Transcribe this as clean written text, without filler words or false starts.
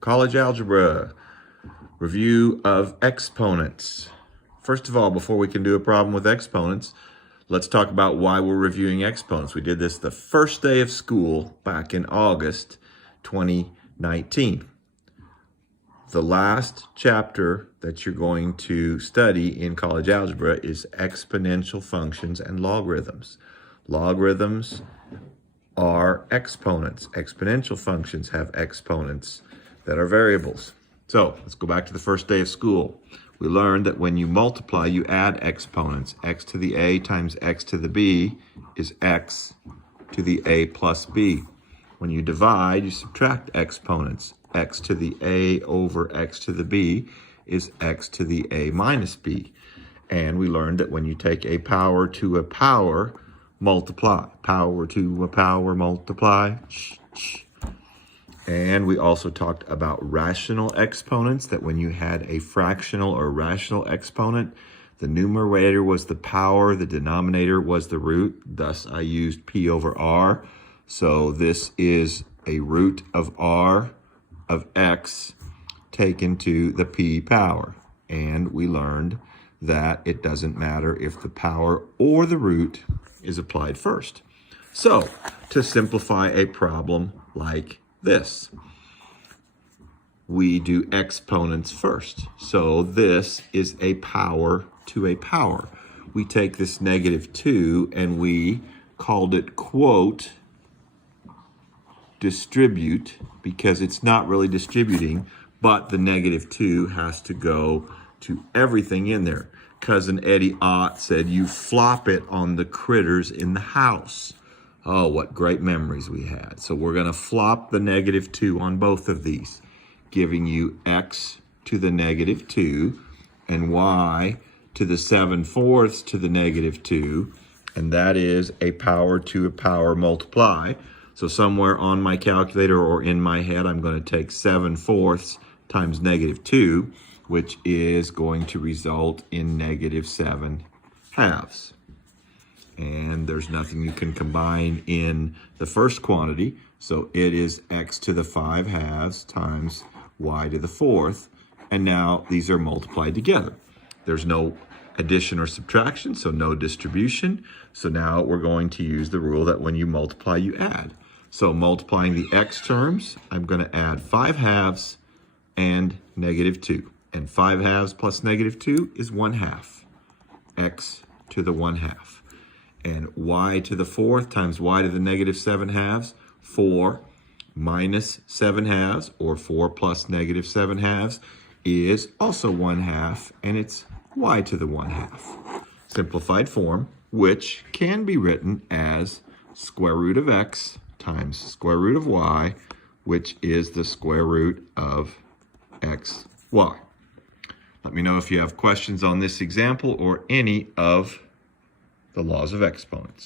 College Algebra, review of exponents. First of all, before we can do a problem with exponents, let's talk about why we're reviewing exponents. We did this the first day of school back in August 2019. The last chapter that you're going to study in college algebra is exponential functions and logarithms. Logarithms are exponents. Exponential functions have exponents that are variables. So let's go back to the first day of school. We learned that when you multiply, you add exponents. X to the a times x to the b is x to the a plus b. When you divide, you subtract exponents. X to the a over x to the b is x to the a minus b. And we learned that when you take a power to a power, multiply. Power to a power, multiply. And we also talked about rational exponents, that when you had a fractional or rational exponent, the numerator was the power, the denominator was the root. Thus, I used p over r. So this is a root of r of x taken to the p power. And we learned that it doesn't matter if the power or the root is applied first. So, to simplify a problem like this, we do exponents first. So this is a power to a power. We take this -2 and we called it, quote, distribute, because it's not really distributing, but the -2 has to go to everything in there. Cousin Eddie Ott said, you flop it on the critters in the house. Oh, what great memories we had. So we're going to flop the -2 on both of these, giving you x to the -2 and y to the 7/4 to the -2, and that is a power to a power multiply. So somewhere on my calculator or in my head, I'm going to take 7/4 times -2, which is going to result in -7/2. And there's nothing you can combine in the first quantity, so it is x to the 5/2 times y to the 4th, and now these are multiplied together. There's no addition or subtraction, so no distribution. So now we're going to use the rule that when you multiply, you add. So multiplying the x terms, I'm going to add 5/2 and -2. And 5/2 plus -2 is 1/2. X to the 1/2. And y to the 4th times y to the -7/2, 4 minus 7/2, or 4 plus -7/2, is also 1/2, and it's y to the 1/2. Simplified form, which can be written as square root of x times square root of y, which is the square root of xy. Let me know if you have questions on this example or any of the laws of exponents.